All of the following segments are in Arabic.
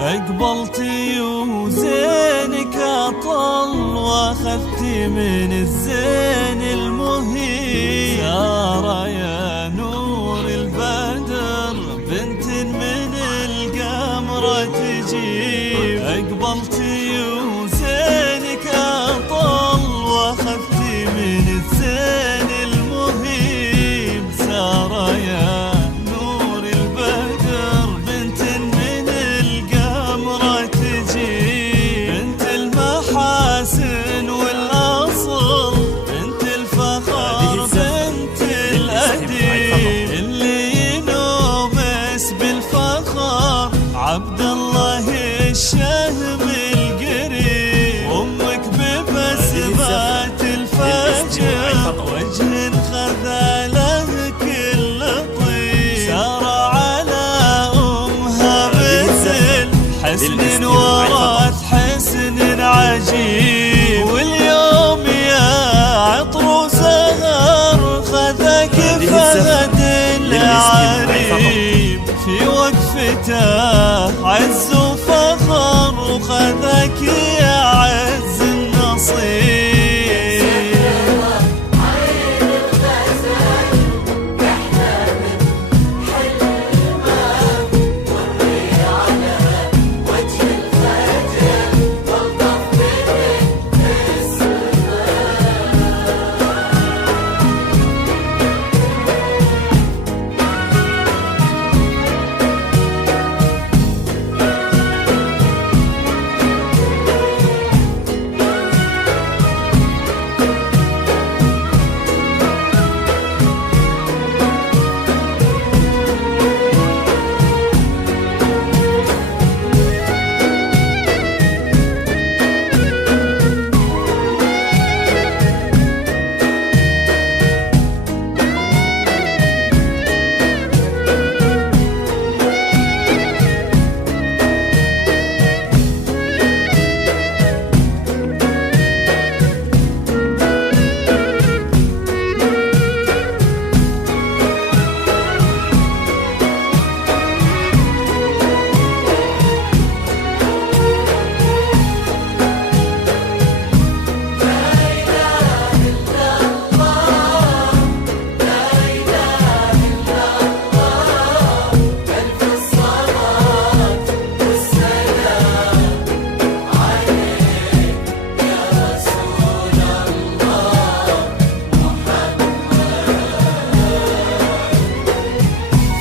أقبلتي وزينك أطل وأخذتي من الزين المهيب. سارة يا نور البدر بنت من القمر تجيب. أقبلتي وزينك أطل وأخذتي من الزين المهيب. سارة يا نور البدر بنت من القمر تجيب. بنت المحاسن والأصل بنت الفخر بنت الأديب. اللي ينوبس بالفخر عبد الله الشهم القريب. أمك ببسمات الفجر وجه خذله كل طيب. سارة على أمها مثل حسن ورث حسن عجيب. واليوم يا عطر زهر خذك فهد العريب. في وقفته عز وفخر وخذك يا عز النصيب.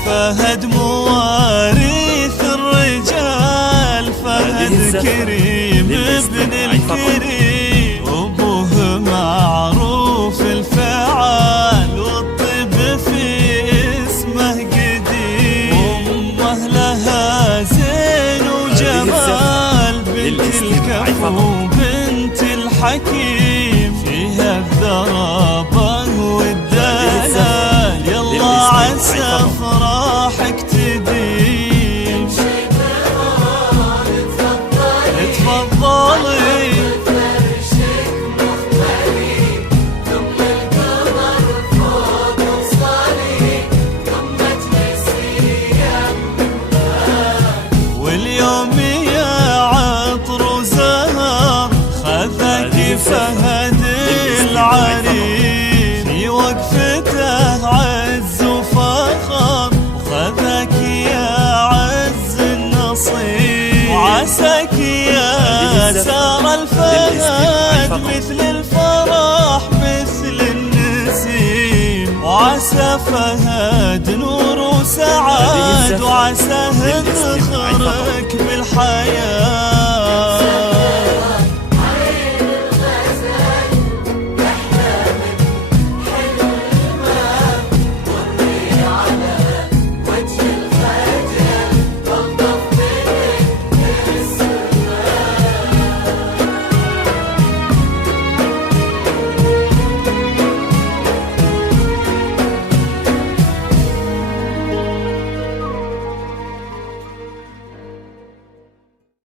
فهد مواريث الرجال. فهد كريم ابن الكريم. أبوه معروف الفعال والطب في اسمه قديم. أمه لها زين وجمال بنت الكفو بنت الحكيم. فيها الذرابة والدلال يلا عسى فرحك تديم. تفضلي فرشك مختلي ثم القمر فوق وصالي ثم تنسي واليوم يا عطر زهر خذك فهد العريب. في وقفته عز وفخر وخذك يا عز النصيب. وعساك يا سار الفهد مثل الفرح مثل النسيم. وعسى فهد نور وسعاد وعساه ذخرك بالحياة.